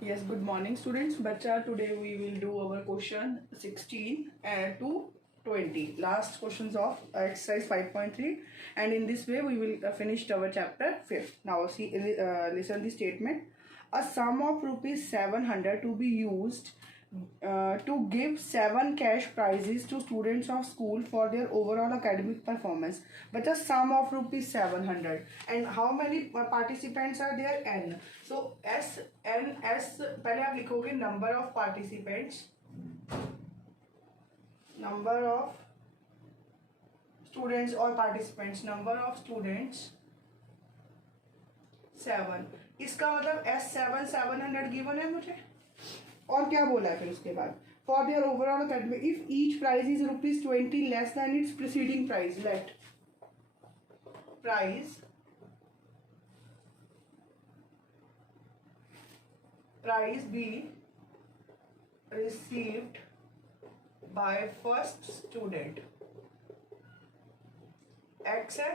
Yes, good morning students. Bacha, today we will do our question 16 to 20. Last questions of exercise 5.3, and in this way we will finish our chapter 5th. Now see, listen the statement. A sum of rupees 700 to be used to give 7 cash prizes to students of school for their overall academic performance. But a sum of rupees 700, and how many participants are there? N. So S N S पहले आप लिखोगे number of participants, number of students or participants, number of students 7. इसका मतलब S7 700 given है मुझे, और क्या बोला है फिर उसके बाद, for their overall academic if each prize is ₹20 less than its preceding prize, let prize be received by first student X है,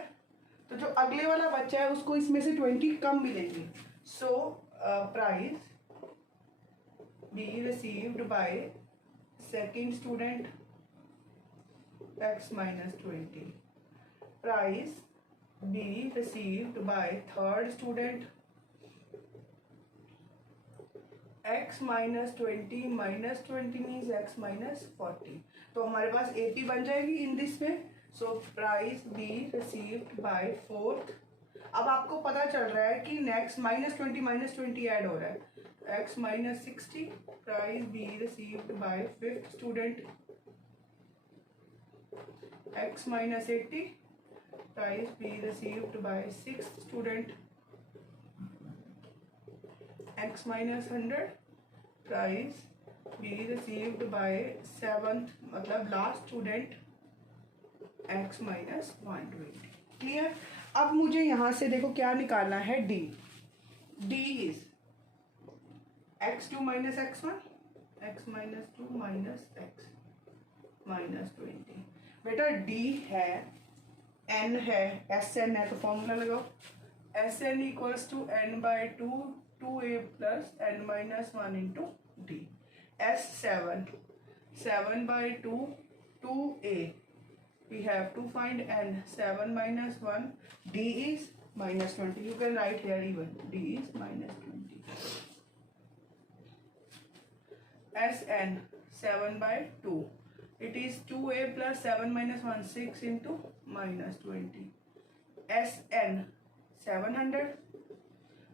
तो जो अगले वाला बच्चा है उसको इसमें से 20 कम मिलेंगे. सो prize be received by second student x minus 20. Prize be received by third student x minus 20 minus 20 means x minus 40. तो हमारे पास 80 बन जाएगी in this way. So prize be received by fourth. अब आपको पता चल रहा है कि नेक्स्ट -20 ऐड हो रहा है. x minus 60. Prize be received by fifth student x minus 80. Prize be received by sixth student x minus 100. Prize be received by seventh मतलब last student x minus 120. Clear. अब मुझे यहाँ से देखो क्या निकालना है. d is x2 minus x1, x minus 2 minus x minus 20. बेटा d है, n है, sn है, तो फॉर्मूला लगाओ. sn equals to n by 2 2a plus n minus 1 into d. s7 by 2 2a. We have to find n. 7 minus 1. d is minus 20. You can write here even. d is minus 20. Sn 7 by 2. It is 2a plus 7 minus 1 6 into minus 20. Sn 700.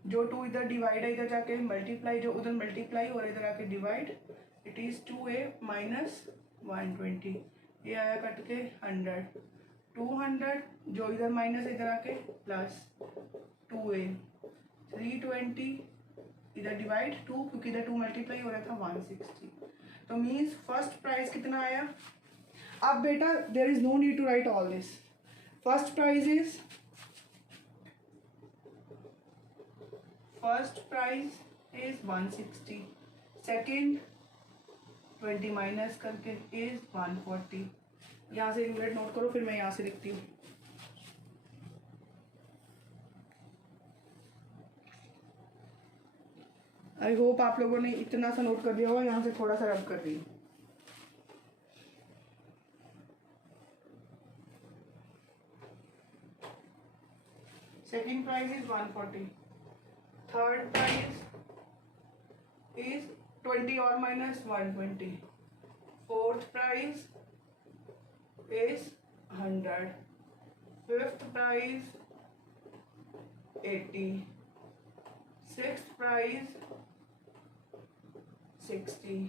जो 2 इधर divide है, इधर जाके multiply, जो उधर multiply और इधर आके divide. It is 2a minus 120. ये आया कट के 100. 200 जो इधर माइनस इधर आके प्लस 2a. 320 इधर डिवाइड 2 क्योंकि इधर 2 मल्टीप्लाई हो रहा था 160. तो मीन्स फर्स्ट प्राइस कितना आया. अब बेटा there is no need to write all this. First prize is 160. Second 20 minus करके इज 140. यहाँ से यूनिट नोट करो, फिर मैं यहाँ से लिखती हूँ. आई होप आप लोगों ने इतना सा नोट कर दिया होगा. यहाँ से थोड़ा सा रब कर रही हूँ. Second prize is 140. Third prize is 20 और minus 120. Fourth prize is 100. Fifth prize 80. Sixth prize 60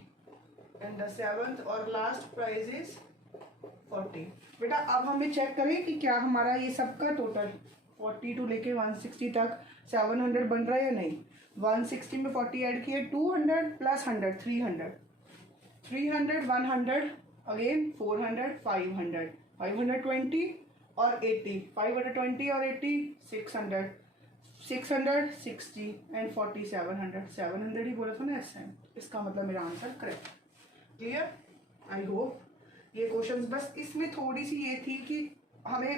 and the seventh और लास्ट प्राइज इज 40. बेटा अब हमें चेक करें कि क्या हमारा ये सबका टोटल 40 टू लेके 160 तक 700 बन रहा है या नहीं. 160 में 40 ऐड किए, 200 प्लस 100 300. 300 100 अगेन 400 500 520 और 80. 520 और 80 600 660 एंड 40 700. 700 ही बोला था ना एस एम. इसका मतलब मेरा answer correct. Clear. I hope ये क्वेश्चंस बस इसमें थोड़ी सी ये थी कि हमें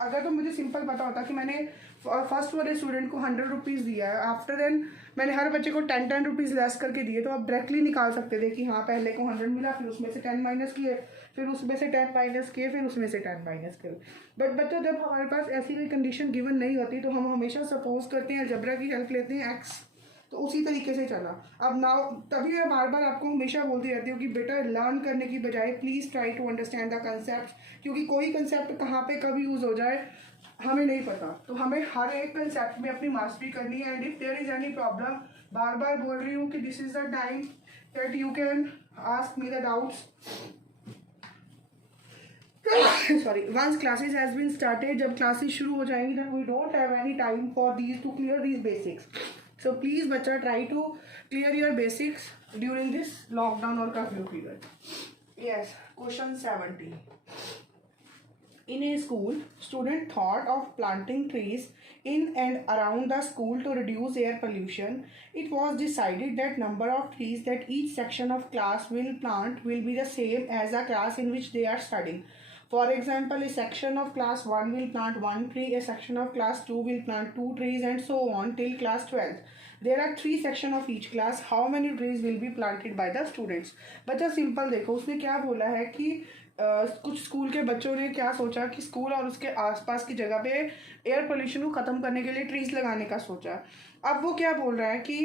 अगर तो मुझे सिंपल पता होता कि मैंने फर्स्ट वाले स्टूडेंट को 100 रुपीज़ दिया है, आफ्टर देन मैंने हर बच्चे को 10 रुपीज़ लेस करके दिए, तो आप डायरेक्टली निकाल सकते थे कि हाँ पहले को 100 मिला, फिर उसमें से 10 माइनस किए, फिर उसमें से 10 माइनस किए, फिर उसमें से 10 माइनस किए। बट बच्चों जब हमारे पास ऐसी कोई कंडीशन गिवन नहीं होती तो हम हमेशा सपोज करते हैं, अलजेब्रा की हेल्प लेते हैं एक्स, तो उसी तरीके से चला। अब नाउ तभी मैं बार बार आपको हमेशा बोलती रहती हूँ कि बेटा लर्न करने की बजाय please try to understand the concept, क्योंकि कोई कंसेप्ट कहाँ पे कब यूज़ हो जाए हमें नहीं पता। तो हमें हर एक कंसेप्ट में अपनी मास्टरी करनी है। And if there is any problem, बार बार बोल रही हूँ कि this is the time that you can ask me the doubts. Sorry, once classes has been started, जब क्लासेस शुरू हो जाएंगी then we don't have any time for these to clear these basics. So please बच्चा try to clear your basics during this lockdown और curfew period. Yes, question 70। In a school, student thought of planting trees in and around the school to reduce air pollution. It was decided that number of trees that each section of class will plant will be the same as the class in which they are studying. For example, a section of class 1 will plant 1 tree, a section of class 2 will plant 2 trees, and so on till class 12th. There are 3 sections of each class. How many trees will be planted by the students? बच्चा simple देखो, उसने क्या बोला है कि कुछ school के बच्चों ने क्या सोचा कि स्कूल और उसके आसपास की जगह पे एयर पोल्यूशन को ख़त्म करने के लिए ट्रीज लगाने का सोचा। अब वो क्या बोल रहा है कि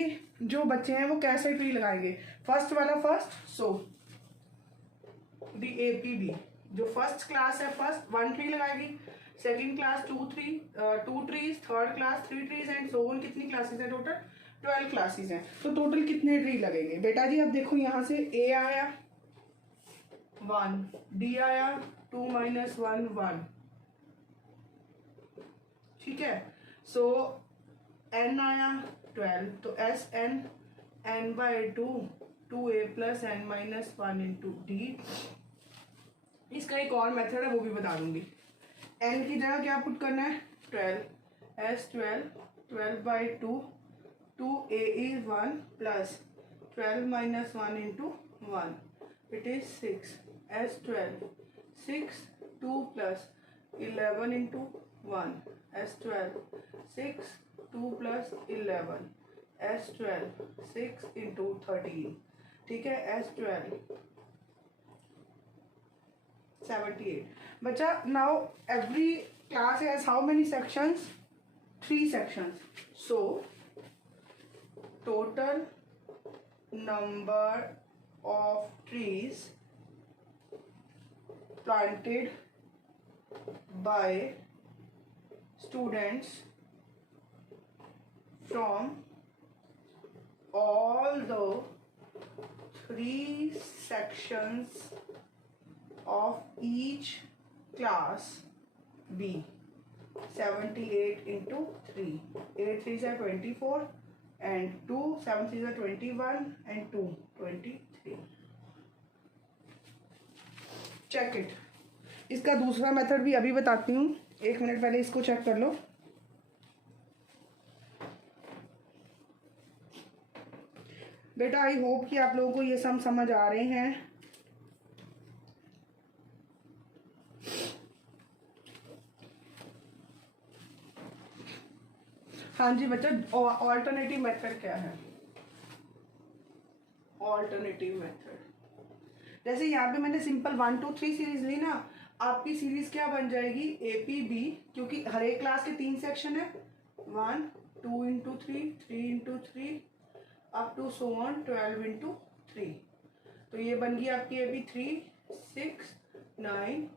जो बच्चे हैं वो कैसे ट्री लगाएंगे। फर्स्ट वाला फर्स्ट, सो दी APB, जो फर्स्ट क्लास है फर्स्ट 1 ट्री लगाएगी, second class 2 trees, third class 3 trees, and so on. कितनी क्लासेस है टोटल? 12 क्लासेस हैं। तो टोटल कितने ट्री लगेंगे बेटा जी? अब देखो यहाँ से A आया 1, D आया 2 - 1 1, ठीक है। सो N आया 12, तो SN N/2 2A + N - 1 × D। इसका एक और मेथड है वो भी बता दूंगी। N की जगह क्या पुट करना है? 12, S12 12/2 2A is 1 + 12 - 1 × 1, it is 6, S12 6 2 + 11 × 1, S12 6 2 + 11, S12 6 × 13, ठीक है। S12 78। बच्चा now every class has how many sections? 3 sections. So total number of trees planted by students from all the 3 sections of each class B, 78 × 3, 8 3s are 24 and 2 7 3s are 21 and 2 23। Check it. इसका दूसरा method भी अभी बताती हूँ, 1 minute पहले इसको check कर लो। बेटा आई होप कि आप लोगों को ये सब समझ आ रहे हैं। हाँ जी बच्चा, ऑल्टरनेटिव मेथड क्या है? ऑल्टरनेटिव मेथड जैसे यहाँ पे मैंने सिंपल 1 2 3 सीरीज ली ना, आपकी सीरीज क्या बन जाएगी? APB, क्योंकि हर एक क्लास के 3 सेक्शन है, 1 2 × 3 3 × 3 अप टू सो ऑन 12 × 3। तो ये बन गई आपकी AB 3 6 9।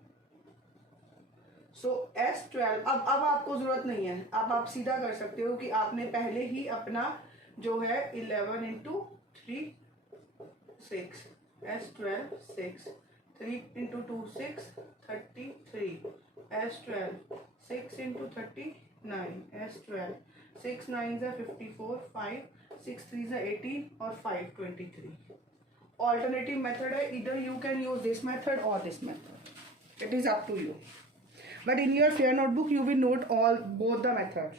सो S12। अब आपको जरूरत नहीं है, अब आप सीधा कर सकते हो कि आपने पहले ही अपना जो है 11 × 3 6, S12 6, 3 × 2 6 33, S12 6 × 39, S12 6 9s are 54, 5 6 3s are 18 और 5 23। ऑल्टरनेटिव मेथड है, इधर you can use this method और this method, it is up to you. But in your fair notebook you will note both the methods.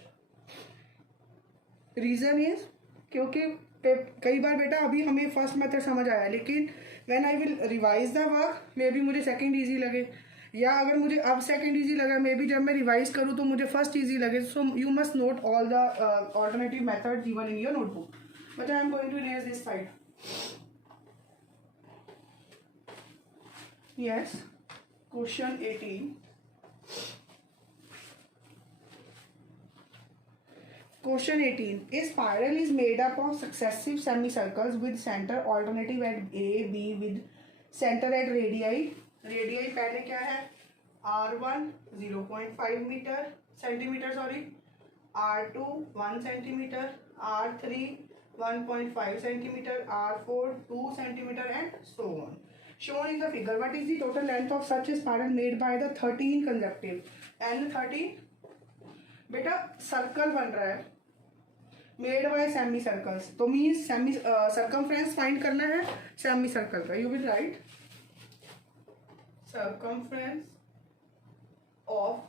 Reason is क्योंकि कई बार बेटा अभी हमें first method समझ आया, लेकिन when I will revise the work may be मुझे सेकंड इजी लगे, या अगर मुझे अब सेकंड इजी लगा मे बी जब मैं रिवाइज करूँ तो मुझे फर्स्ट इजी लगे। So you must note all the alternative method given in your notebook. but I am going to erase this side. Yes, question 18. Question 18. A spiral is made up of successive semicircles with center alternative at A, B with center at radii. Radii पहले क्या है? R1 0.5 centimeter sorry, R2 1 centimeter, R3 1.5 centimeter, R4 2 centimeter and so on. Shown in the figure, what is the total length of such a spiral made by the 13 consecutive? N13 बेटा circle बन रहा है made by semi circles, तो means semi circumference find करना है semi circle का. You will write circumference of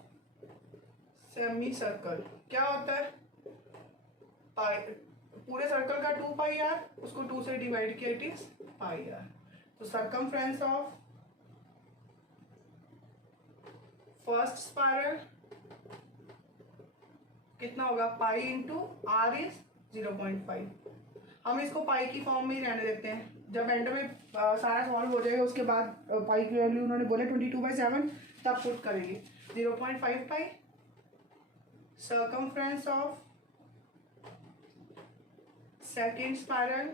semi circle क्या होता है? पाई, पूरे सर्कल का 2 पाई आर, उसको 2 से डिवाइड किया, इट इज पाई आर. तो सर्कमफ्रेंस ऑफ फर्स्ट स्पाइरल कितना होगा? Pi into R is 0.5. हम इसको पाई की फॉर्म में ही रहने देते हैं. जब एंड में सारा सॉल्व हो जाएगा उसके बाद पाई की वैल्यू उन्होंने बोले 22/7 तब पुट करेंगे. 0.5 pi circumference of second spiral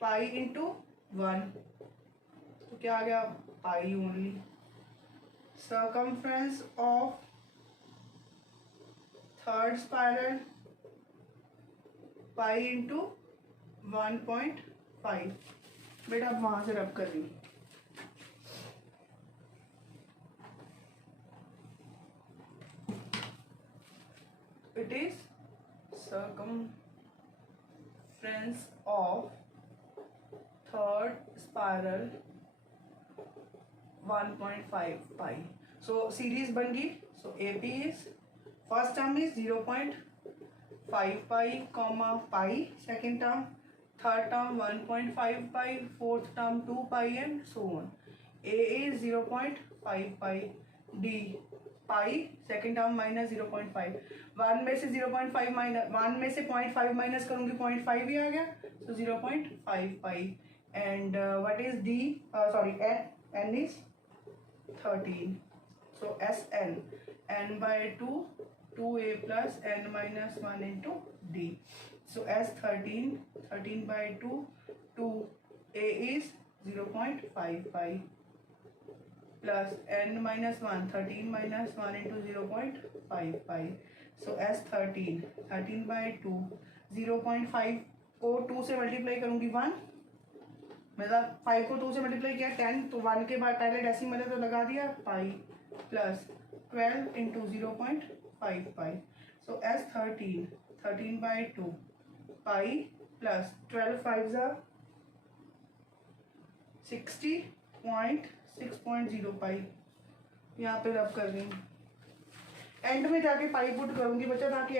pi into 1, तो क्या आ गया? Pi only. Circumference of third spiral pi into 1.5. बेटा अब वहां से रब कर रही हूँ. It is circumference of third spiral 1.5 pi. So series बन गई. So AP is first term is 0.5 pi comma pi, second term, third term 1.5 pi, fourth term 2 pi and so on. A is 0.5 pi, D pi, second term minus 0.5. 1 में से 0.5 minus 1 में से 0.5 minus करूँगी 0.5 ही आ गया. So 0.5 pi and what is D? Sorry, N is 13. So SN n by 2 2a plus n minus 1 into D. So as 13 by 2 2a is 0.5 pi plus n minus 1 13 minus 1 into 0.5 pi. So as 13 by 2 0.5 को 2 से multiply करूँगी 1, मतलब 5 को 2 से multiply किया 10, तो 1 के बाद पहले डेसिमल है तो लगा दिया pi plus 12 into 0.5 pi. So as 13 by 2 pi plus 12 5s are 60.6.0 pi. यहाँ पे रब कर रही हूँ. एंड में जाके पाई पुट करूँगी बच्चा, ताकि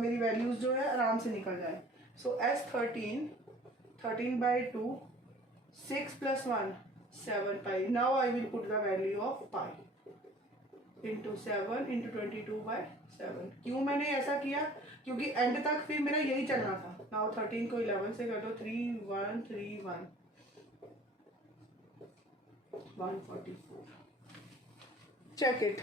मेरी वैल्यूज जो है आराम से निकल जाए. So as 13 by 2 6 plus 1 7 pi. Now I will put the value of pi into 7 into 22/7. क्यों मैंने ऐसा किया? क्योंकि एंड तक फिर मेरा यही चलना था. नाउ 13 को 11 से कर दो 3 1 3 1 144. Check it.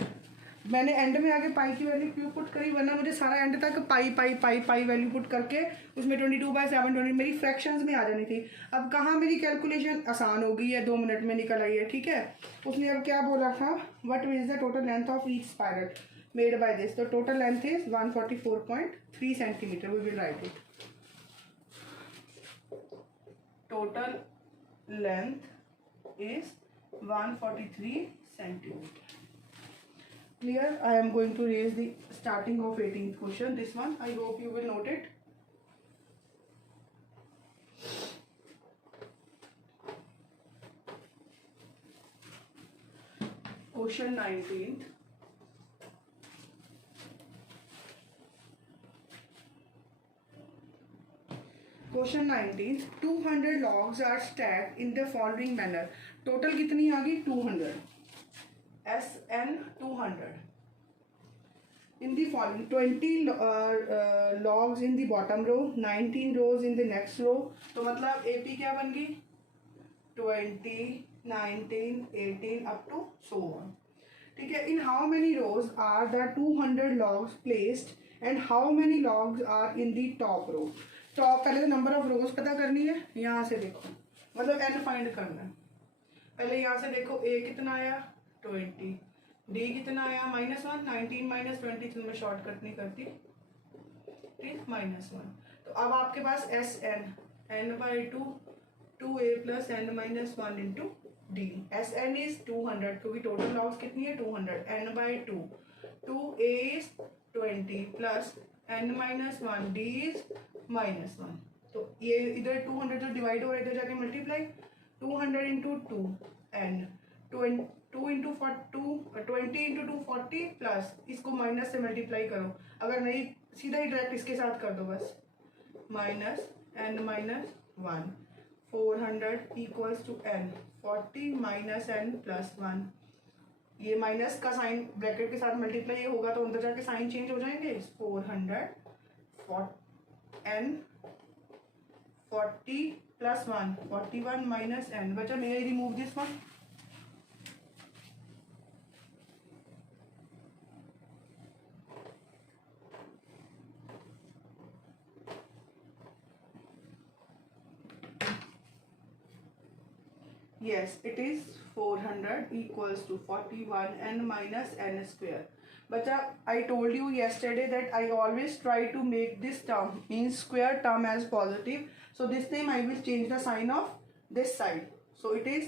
मैंने एंड में आके पाई की वैल्यू क्यों पुट करी? वरना मुझे सारा एंड तक पाई पाई पाई पाई वैल्यू पुट करके उसमें 22/7 मेरी फ्रैक्शंस में आ जानी थी. अब कहाँ मेरी कैलकुलेशन आसान हो गई है, 2 मिनट में निकल आई है. ठीक है. उसने अब क्या बोला था? What is the total length of each spiral made by this. तो total length is 144.3 centimetre. We will write it. Total length is 143 centimeter. Clear? I am going to raise the starting of 18th question. This one I hope you will note it. Question 19th. Question 19th. 200 logs are stacked in the following manner. Total कितनी आ गई? 200. SN 200. in the following 20 logs in the bottom row, 19 rows in the next row. तो मतलब AP क्या बन गई 20, 19, 18 up to so on. ठीक है. In how many rows are the 200 logs placed and how many logs are in the top row? Top पहले तो number of रोज पता करनी है. यहाँ से देखो मतलब n फाइंड करना है. पहले यहाँ से देखो a कितना आया 20, d कितना आया -1, 19 माइनस 20 तो मैं शॉर्टकट नहीं करती ठीक -1. तो अब आपके पास S N n/2 2a plus n-1 into D. S N is 200 क्योंकि टोटल लॉग्स कितनी है 200. n/2 2a is 20 plus n-1 d is -1. तो ये इधर 200 जो डिवाइड हो रहा है इधर जाके multiply 200 into 2 n 2 into 20 into 2 40 plus इसको माइनस से मल्टीप्लाई करो. अगर नहीं सीधा ही डायरेक्ट इसके साथ कर दो बस -n-1 400 equals to n 40 minus n plus 1. ये माइनस का साइन ब्रैकेट के साथ मल्टीप्लाई ये होगा तो अंदर जाके साइन चेंज हो जाएंगे. 400 n 40 प्लस 1 41 माइनस n बचा. May I remove this one. Yes, it is 400 equals to 41 n minus n square. But I told you yesterday that I always try to make this term means square term as positive. So this time I will change the sign of this side. So it is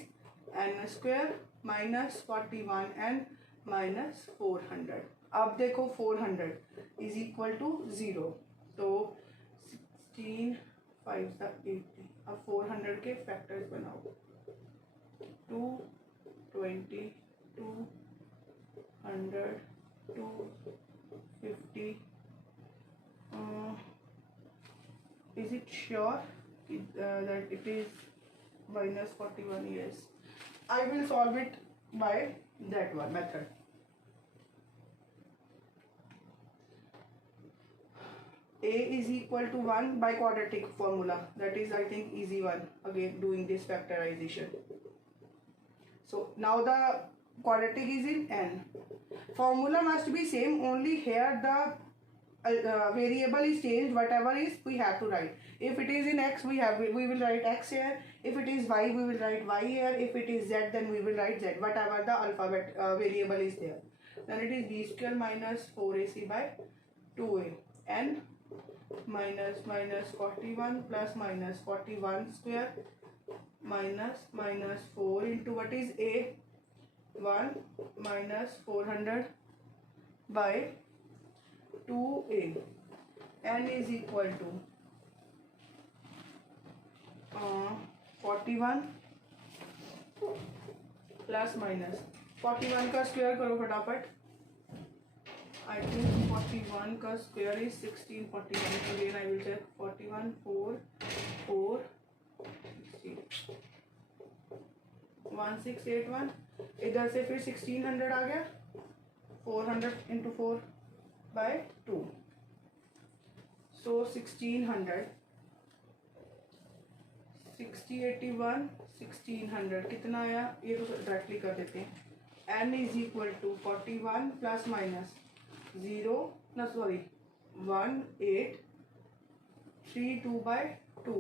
n square minus 41 n minus 400. अब देखो 400 is equal to 0. तो 16 5 80. अब 400 के factors बनाओ 220 200 250. Is it sure that it is minus 41? Yes, I will solve it by that one method. A is equal to 1 by quadratic formula. That is, I think, easy one. Again, doing this factorization. So now the quadratic is in n. Formula must be same. Only here the variable is changed. Whatever is we have to write. If it is in x, we will write x here. If it is y, we will write y here. If it is z, then we will write z. Whatever the alphabet variable is there. Then it is b square minus 4ac by 2a n minus 41 plus minus 41 square minus 4 into what is a 1 minus 400 by 2a. n is equal to 41 plus minus 41 का square करो फटाफट. I think 41 का square is 1641. Again I will check 41 4 4 1681. इधर से फिर 1600 आ गया 400 into 4 bye 2. सो 1600 60 81 1600 कितना आया ये तो डायरेक्टली कर देते हैं. n is equal to 41 plus minus 0 ना सॉरी 1832 बाय 2.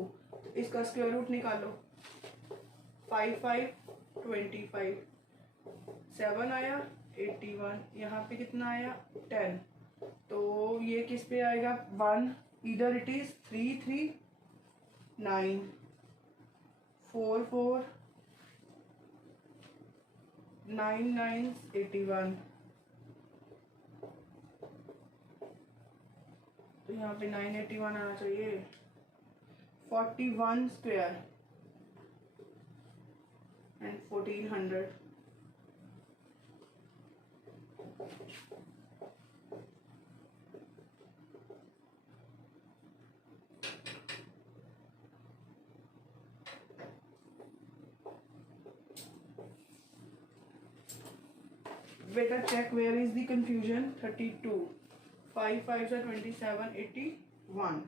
इसका स्क्वायर रूट निकालो 5 5 25 7 आया 81. यहाँ पे कितना आया 10. तो ये किस पे आएगा 1. इधर इट इज 3 3 9 4 4 9 9 81. तो यहाँ पे 981 आना चाहिए. 41 square and 1400. Better check where is the confusion. 32 5 5 are 27, 81.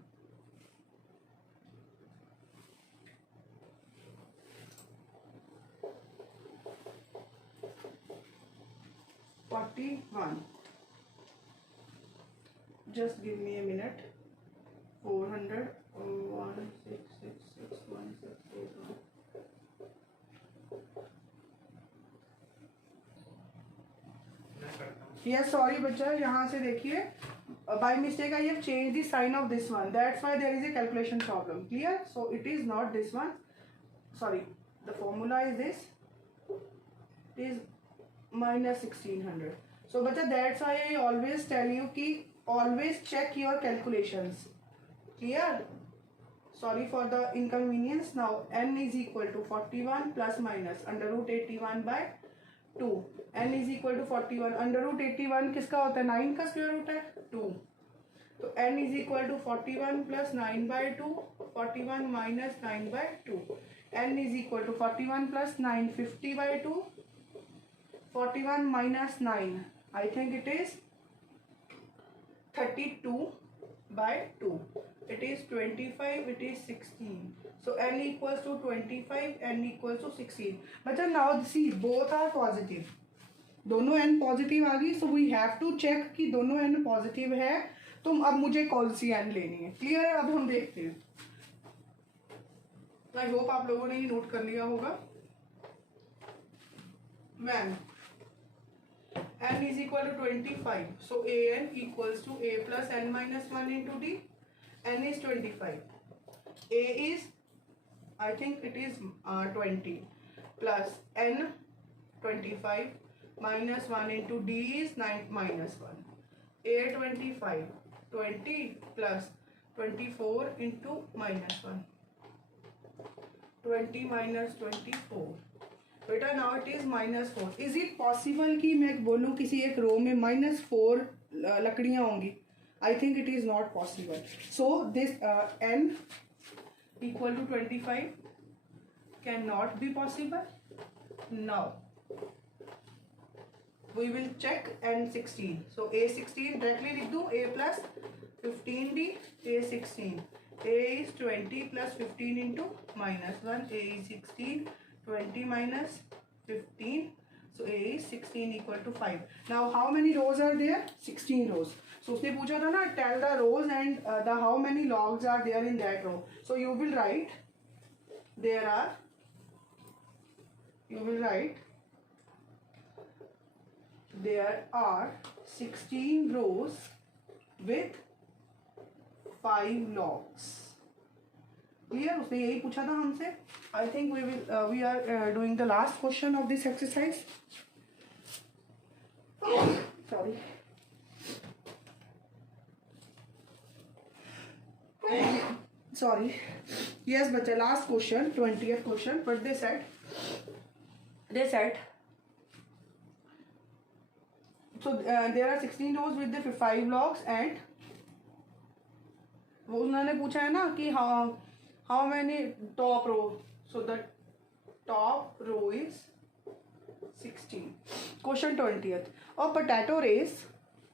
41. Just give me a minute. 400. 1 6 6 6 1 6 8 1. Yes, sorry बच्चा, यहाँ से देखिए, by mistake I have changed the sign of this one. That's why there is a calculation problem. Clear? So it is not this one. Sorry, the formula is this. It is minus 1600. So बच्चा, that's why I always tell you कि always check your calculations. Clear? Sorry for the inconvenience. Now n is equal to 41 plus minus under root 81 by 2. n is equal to 41. Under root 81 किसका होता है? 9 का square root है 2. तो n is equal to 41 plus 9 by 2. 41 minus 9 by 2. n is equal to 41 plus 9, 50 by 2. 41 minus 9, I think it is 32 by 2. It is 25, it is 16. So n equals to 25, n equals to 16. But now see, both are positive. दोनों n positive आ गई. So we have to check कि दोनों n positive है. तो अब मुझे कौन सी n लेनी है. क्लियर है? अब हम देखते हैं. आई होप आप लोगों ने ये नोट कर लिया होगा. When n is equal to 25, so an equals to a plus n minus 1 into d. n is 25. a is, I think it is 20 plus n 25 minus 1 into d is 9 minus 1. a 25, 20 plus 24 into minus 1. 20 minus 24. बेटा now it is minus 4. Is it possible कि मैं बोलूँ किसी एक रो में -4 लकड़ियाँ होंगी? I think it is not possible. So this n equal to 25 cannot be possible. Now we will check n16. So a16 directly लिख दूँ, a plus 15d, a16. a is 20 plus 15 into minus 1. a is 16, 20 minus 15. So a is 16 equal to 5. Now how many rows are there? 16 rows. So उसने पूछा था ना, tell the rows and the how many logs are there in that row. So you will write there are 16 rows with 5 logs. Clear? उसने यही पूछा था हमसे. I think we are doing the last question of this exercise. Sorry. Sorry. Yes, but the last question, 20th question. But they said. So there are 16 rows with the 5 logs and वो उन्होंने पूछा है ना कि how many top row. So the top row is 16. Question 20th.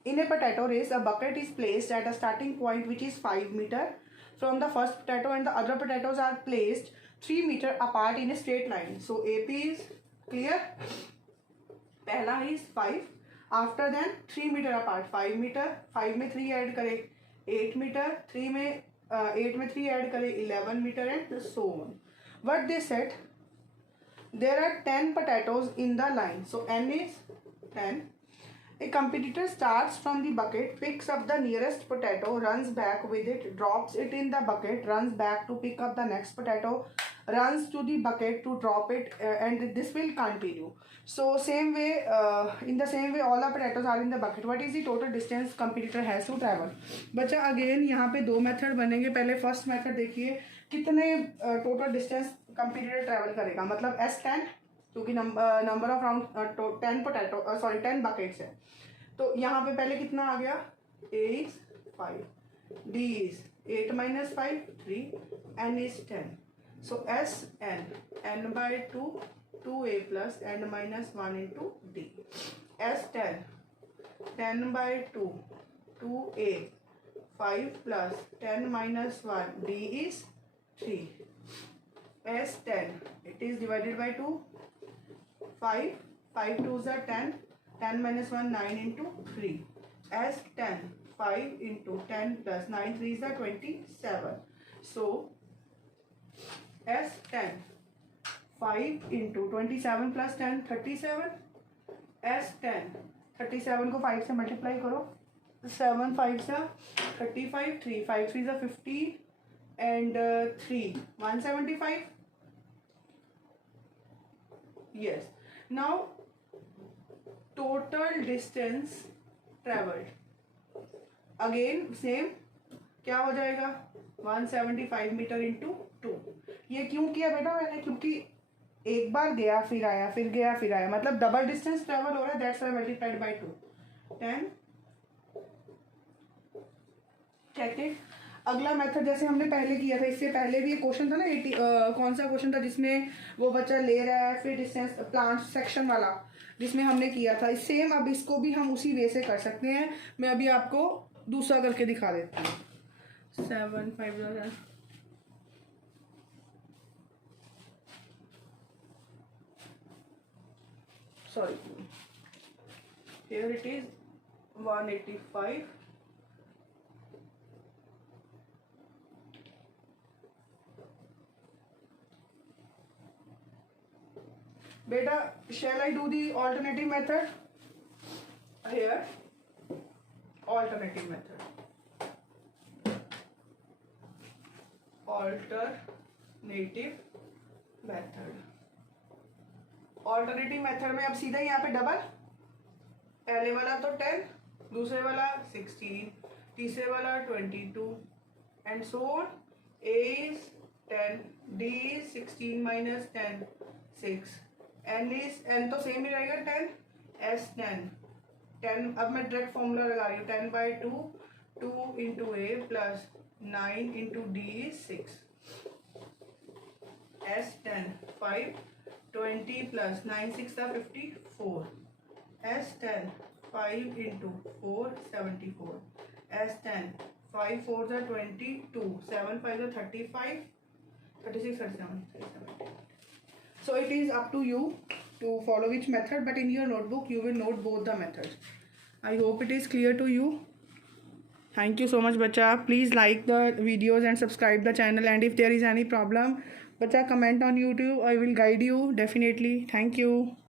In a potato race, a bucket is placed at a starting point which is 5 meter from the first potato and the other potatoes are placed 3 meter apart in a straight line. So AP is clear. पहला is 5. After then 3 meter apart, 5 meter, 5 में 3 add करें 8 meter, 3 में 8 में 3 add करें 11 meter and so on. What they said, there are 10 potatoes in the line. So n is 10. A competitor starts from the bucket, picks up the nearest potato, runs back with it, drops it in the bucket, runs back to pick up the next potato, runs to the bucket to drop it, and this will continue. So same way, in the same way all the potatoes are in the bucket. What is the total distance competitor has to travel? बच्चा again यहाँ पे दो method बनेंगे. पहले first method देखिए कितने total distance competitor travel करेगा. मतलब S10 क्योंकि number of round 10 potato 10 buckets है. तो यहाँ पे पहले कितना आ गया? A is 5, D is 8 minus 5 3, N is 10. So Sn n by 2 2a plus n minus 1 into D. S10 10 by 2 2a 5 plus 10 minus 1 d is 3 as 10 it is divided by 2 5 2s are 10 10 minus 1 9 into 3 as 10 5 into 10 plus 9 3s are 27 so as 10 5 into 27 plus 10 37 as 10 37 को 5 से multiply करो 7 5 से 35 3 5 3 से 50 and 3 175 yes now total distance traveled again same क्या हो जाएगा 175 metre into 2 ये क्यों किया बेटा मैंने क्योंकि एक बार गया फिर आया फिर गया फिर आया मतलब डबल डिस्टेंस ट्रेवल हो रहा है that's why multiplied by 2 10 check it अगला मेथड जैसे हमने पहले किया था इससे पहले भी एक क्वेश्चन था ना 80 कौन सा क्वेश्चन था जिसमें वो बच्चा ले रहा है फिर डिस्टेंस प्लांट सेक्शन वाला जिसमें हमने किया था सेम अब इसको भी हम उसी वे से कर सकते हैं मैं अभी आपको दूसरा करके दिखा देती हूँ 7 5 sorry here it is 185 beta shall I do the alternative method here alternative method alternative method में अब सीधा यहाँ पे डबल पहले वाला तो 10 दूसरे वाला 16 तीसरे वाला 22 and so on a is 10 d is 16 minus 10 6 n is n तो सेम ही रहेगा 10 s 10 अब मैं डायरेक्ट फॉर्मूला लगा रही हूँ 10 by 2 2 into a plus 9 into d is 6 s 10 5 20 plus 9 6 are 54 s 10 5 into 4 74 s 10 5 4s are 22 7 5s are 35 36 37 37 so it is up to you to follow which method but in your notebook you will note both the methods. I hope it is clear to you. Thank you so much bacha. Please like the videos and subscribe the channel and if there is any problem bacha comment on YouTube. I will guide you definitely. Thank you.